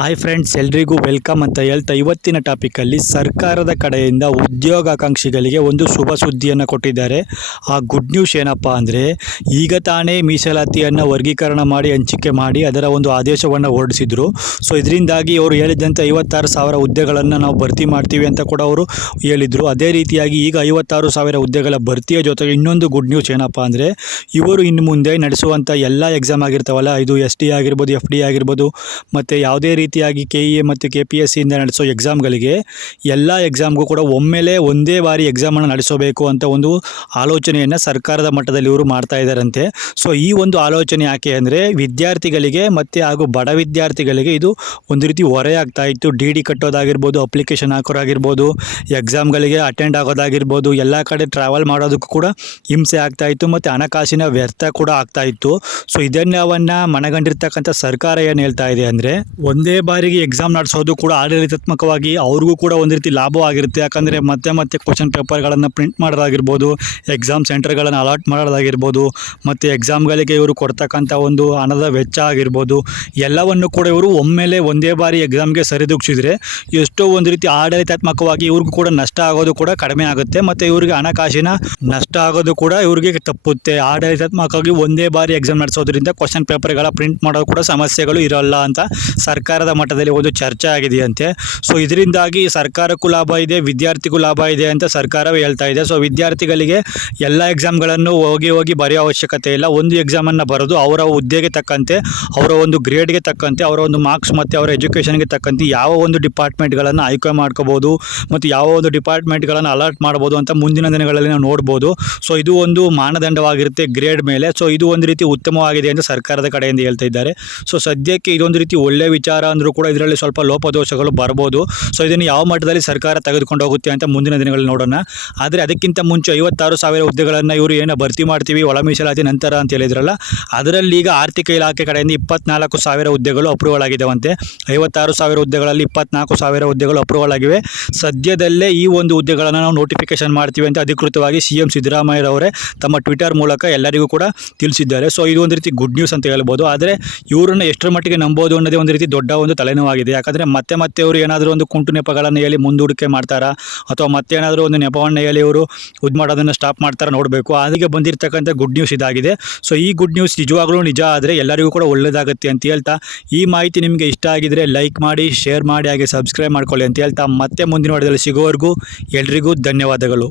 Hi friends, ಎಲ್ರಿಗೂ welcome ಅಂತ ಹೇಳ್ತಾ ಇವತ್ತಿನ ಟಾಪಿಕಲ್ಲಿ ಸರ್ಕಾರದ ಕಡೆಯಿಂದ ಉದ್ಯೋಗಾಕಾಂಕ್ಷಿಗಳಿಗೆ ಒಂದು ಶುಭ ಸುದ್ದಿಯನ್ನು ಕೊಟ್ಟಿದ್ದಾರೆ. ಆ ಗುಡ್ ನ್ಯೂಸ್ ಏನಪ್ಪ ಅಂದರೆ, ಈಗ ತಾನೇ ಮೀಸಲಾತಿಯನ್ನು ವರ್ಗೀಕರಣ ಮಾಡಿ ಹಂಚಿಕೆ ಮಾಡಿ ಅದರ ಒಂದು ಆದೇಶವನ್ನು ಹೊರಡಿಸಿದ್ರು. ಸೊ ಇದರಿಂದಾಗಿ ಅವರು ಹೇಳಿದಂತೆ 56,000 ಹುದ್ದೆಗಳನ್ನು ನಾವು ಭರ್ತಿ ಮಾಡ್ತೀವಿ ಅಂತ ಕೂಡ ಅವರು ಹೇಳಿದರು. ಅದೇ ರೀತಿಯಾಗಿ ಈಗ 56,000 ಹುದ್ದೆಗಳ ಭರ್ತಿಯ ಜೊತೆಗೆ ಇನ್ನೊಂದು ಗುಡ್ ನ್ಯೂಸ್ ಏನಪ್ಪ ಅಂದರೆ, ಇವರು ಇನ್ನು ಮುಂದೆ ನಡೆಸುವಂಥ ಎಲ್ಲ ಎಕ್ಸಾಮ್ ಆಗಿರ್ತಾವಲ್ಲ, ಇದು ST ಆಗಿರ್ಬೋದು, FD ಆಗಿರ್ಬೋದು, ಮತ್ತು ಯಾವುದೇ ರೀತಿಯಾಗಿ KEA ಮತ್ತು KPSC ಇಂದ ನಡೆಸೋ ಎಕ್ಸಾಮ್ಗಳಿಗೆ ಎಲ್ಲ ಎಕ್ಸಾಮ್ಗೂ ಕೂಡ ಒಮ್ಮೆಲೇ ಒಂದೇ ಬಾರಿ ಎಕ್ಸಾಮನ್ನು ನಡೆಸಬೇಕು ಅಂತ ಒಂದು ಆಲೋಚನೆಯನ್ನು ಸರ್ಕಾರದ ಮಟ್ಟದಲ್ಲಿ ಇವರು ಮಾಡ್ತಾ ಇದ್ದಾರಂತೆ. ಸೊ ಈ ಒಂದು ಆಲೋಚನೆ ಯಾಕೆ ಅಂದರೆ, ವಿದ್ಯಾರ್ಥಿಗಳಿಗೆ ಮತ್ತು ಹಾಗೂ ಬಡ ವಿದ್ಯಾರ್ಥಿಗಳಿಗೆ ಇದು ಒಂದು ರೀತಿ ಹೊರೆ ಆಗ್ತಾ ಇತ್ತು. DD ಕಟ್ಟೋದಾಗಿರ್ಬೋದು, ಅಪ್ಲಿಕೇಶನ್ ಹಾಕೋರಾಗಿರ್ಬೋದು, ಎಕ್ಸಾಮ್ಗಳಿಗೆ ಅಟೆಂಡ್ ಆಗೋದಾಗಿರ್ಬೋದು, ಎಲ್ಲ ಕಡೆ ಟ್ರಾವೆಲ್ ಮಾಡೋದಕ್ಕೂ ಕೂಡ ಹಿಂಸೆ ಆಗ್ತಾ ಇತ್ತು ಮತ್ತು ಹಣಕಾಸಿನ ವ್ಯರ್ಥ ಕೂಡ ಆಗ್ತಾ ಇತ್ತು. ಸೊ ಇದನ್ನೆಲ್ಲ ಮನಗಂಡಿರ್ತಕ್ಕಂಥ ಸರ್ಕಾರ ಏನು ಹೇಳ್ತಾ ಇದೆ ಅಂದರೆ, ಒಂದೇ ಬಾರಿಗೆ ಎಕ್ಸಾಮ್ ನಡೆಸೋದು ಕೂಡ ಆಡಳಿತಾತ್ಮಕವಾಗಿ ಅವ್ರಿಗೂ ಕೂಡ ಒಂದು ರೀತಿ ಲಾಭವಾಗಿರುತ್ತೆ. ಯಾಕಂದರೆ ಮತ್ತೆ ಕ್ವಶನ್ ಪೇಪರ್ಗಳನ್ನು ಪ್ರಿಂಟ್ ಮಾಡೋದಾಗಿರ್ಬೋದು, ಎಕ್ಸಾಮ್ ಸೆಂಟರ್ಗಳನ್ನು ಅಲಾಟ್ ಮಾಡೋದಾಗಿರ್ಬೋದು, ಮತ್ತು ಎಕ್ಸಾಮ್ಗಳಿಗೆ ಇವರು ಕೊಡ್ತಕ್ಕಂಥ ಒಂದು ಹಣದ ವೆಚ್ಚ ಆಗಿರ್ಬೋದು, ಎಲ್ಲವನ್ನು ಕೂಡ ಇವರು ಒಮ್ಮೆಲೇ ಒಂದೇ ಬಾರಿ ಎಕ್ಸಾಮ್ಗೆ ಸರಿದೂಗಿಸಿದರೆ ಎಷ್ಟೋ ಒಂದು ರೀತಿ ಆಡಳಿತಾತ್ಮಕವಾಗಿ ಇವ್ರಿಗೂ ಕೂಡ ನಷ್ಟ ಆಗೋದು ಕೂಡ ಕಡಿಮೆ ಆಗುತ್ತೆ ಮತ್ತು ಇವರಿಗೆ ಹಣಕಾಸಿನ ನಷ್ಟ ಆಗೋದು ಕೂಡ ಇವರಿಗೆ ತಪ್ಪುತ್ತೆ. ಆಡಳಿತಾತ್ಮಕವಾಗಿ ಒಂದೇ ಬಾರಿ ಎಕ್ಸಾಮ್ ನಡೆಸೋದ್ರಿಂದ ಕ್ವಶನ್ ಪೇಪರ್ಗಳ ಪ್ರಿಂಟ್ ಮಾಡೋದು ಕೂಡ ಸಮಸ್ಯೆಗಳು ಇರೋಲ್ಲ ಅಂತ ಸರ್ಕಾರದ ಮಟ್ಟದಲ್ಲಿ ಒಂದು ಚರ್ಚೆ ಆಗಿದೆಯಂತೆ. ಸೊ ಇದರಿಂದಾಗಿ ಸರ್ಕಾರಕ್ಕೂ ಲಾಭ ಇದೆ, ವಿದ್ಯಾರ್ಥಿಗೂ ಲಾಭ ಇದೆ ಅಂತ ಸರ್ಕಾರವೇ ಹೇಳ್ತಾ ಇದೆ. ಸೊ ವಿದ್ಯಾರ್ಥಿಗಳಿಗೆ ಎಲ್ಲ ಎಕ್ಸಾಮ್ಗಳನ್ನು ಹೋಗಿ ಬರೆಯೋ ಅವಶ್ಯಕತೆ ಇಲ್ಲ. ಒಂದು ಎಕ್ಸಾಮನ್ನು ಬರೆದು ಅವರ ಹುದ್ದೆಗೆ ತಕ್ಕಂತೆ, ಅವರ ಒಂದು ಗ್ರೇಡ್ಗೆ ತಕ್ಕಂತೆ, ಅವರ ಒಂದು ಮಾರ್ಕ್ಸ್ ಮತ್ತು ಅವರ ಎಜುಕೇಷನ್ಗೆ ತಕ್ಕಂತೆ ಯಾವ ಒಂದು ಡಿಪಾರ್ಟ್ಮೆಂಟ್ಗಳನ್ನು ಆಯ್ಕೆ ಮಾಡ್ಕೋಬೋದು ಮತ್ತು ಯಾವ ಒಂದು ಡಿಪಾರ್ಟ್ಮೆಂಟ್ಗಳನ್ನು ಅಲರ್ಟ್ ಮಾಡ್ಬೋದು ಅಂತ ಮುಂದಿನ ದಿನಗಳಲ್ಲಿ ನಾವು ನೋಡ್ಬೋದು. ಸೊ ಇದು ಒಂದು ಮಾನದಂಡವಾಗಿರುತ್ತೆ ಗ್ರೇಡ್ ಮೇಲೆ. ಸೊ ಇದು ಒಂದು ರೀತಿ ಉತ್ತಮವಾಗಿದೆ ಅಂತ ಸರ್ಕಾರದ ಕಡೆಯಿಂದ ಹೇಳ್ತಾ ಇದ್ದಾರೆ. ಸೊ ಸದ್ಯಕ್ಕೆ ಇದೊಂದು ರೀತಿ ಒಳ್ಳೆ ವಿಚಾರ ಅಂದರೂ ಕೂಡ ಇದರಲ್ಲಿ ಸ್ವಲ್ಪ ಲೋಪದೋಷಗಳು ಬರ್ಬೋದು. ಸೊ ಇದನ್ನು ಯಾವ ಮಟ್ಟದಲ್ಲಿ ಸರ್ಕಾರ ತೆಗೆದುಕೊಂಡು ಹೋಗುತ್ತೆ ಅಂತ ಮುಂದಿನ ದಿನಗಳಲ್ಲಿ ನೋಡೋಣ. ಆದರೆ ಅದಕ್ಕಿಂತ ಮುಂಚೆ 56,000 ಹುದ್ದೆಗಳನ್ನು ಇವರು ಏನೋ ಭರ್ತಿ ಮಾಡ್ತೀವಿ ಒಳ ಮೀಸಲಾತಿ ನಂತರ ಅಂತ ಹೇಳಿದ್ರಲ್ಲ, ಅದರಲ್ಲಿ ಈಗ ಆರ್ಥಿಕ ಇಲಾಖೆ ಕಡೆಯಿಂದ 24,000 ಹುದ್ದೆಗಳು ಅಪ್ರೂವಲ್ ಆಗಿದ್ದಾವಂತೆ. 56,000 ಹುದ್ದೆಗಳಲ್ಲಿ 24,000 ಹುದ್ದೆಗಳು ಅಪ್ರೂವಲ್ ಆಗಿವೆ. ಸದ್ಯದಲ್ಲೇ ಈ ಒಂದು ಹುದ್ದೆಗಳನ್ನು ನಾವು ನೋಟಿಫಿಕೇಶನ್ ಮಾಡ್ತೀವಿ ಅಂತ ಅಧಿಕೃತವಾಗಿ CM ಸಿದ್ದರಾಮಯ್ಯರವರೇ ತಮ್ಮ ಟ್ವಿಟರ್ ಮೂಲಕ ಎಲ್ಲರಿಗೂ ಕೂಡ ತಿಳಿಸಿದ್ದಾರೆ. ಸೊ ಇದು ಒಂದು ರೀತಿ ಗುಡ್ ನ್ಯೂಸ್ ಅಂತ ಹೇಳ್ಬೋದು. ಆದರೆ ಇವರನ್ನು ಎಷ್ಟರ ಮಟ್ಟಿಗೆ ನಂಬೋದು ಅನ್ನೋದೇ ಒಂದು ರೀತಿ ದೊಡ್ಡ ಒಂದು ತಲೆನೋವಾಗಿದೆ. ಯಾಕಂದರೆ ಮತ್ತೆ ಅವರು ಏನಾದರೂ ಒಂದು ಕುಂಟು ನೆಪಗಳನ್ನು ಹೇಳಿ ಮುಂದೂಡಿಕೆ ಮಾಡ್ತಾರಾ ಅಥವಾ ಮತ್ತೇನಾದರೂ ಒಂದು ನೆಪವನ್ನು ಹೇಳಿ ಇವರು ಮಾಡೋದನ್ನು ಸ್ಟಾಪ್ ಮಾಡ್ತಾರಾ ನೋಡಬೇಕು. ಅದಕ್ಕೆ ಬಂದಿರತಕ್ಕಂಥ ಗುಡ್ ನ್ಯೂಸ್ ಇದಾಗಿದೆ. ಸೊ ಈ ಗುಡ್ ನ್ಯೂಸ್ ನಿಜವಾಗ್ಲೂ ನಿಜ ಆದರೆ ಎಲ್ಲರಿಗೂ ಕೂಡ ಒಳ್ಳೆಯದಾಗುತ್ತೆ ಅಂತ ಹೇಳ್ತಾ, ಈ ಮಾಹಿತಿ ನಿಮಗೆ ಇಷ್ಟ ಆಗಿದರೆ ಲೈಕ್ ಮಾಡಿ, ಶೇರ್ ಮಾಡಿ, ಹಾಗೆ ಸಬ್ಸ್ಕ್ರೈಬ್ ಮಾಡ್ಕೊಳ್ಳಿ ಅಂತ ಹೇಳ್ತಾ, ಮತ್ತೆ ಮುಂದಿನ ವಿಡಿಯೋದಲ್ಲಿ ಸಿಗೋವರೆಗೂ ಎಲ್ರಿಗೂ ಧನ್ಯವಾದಗಳು.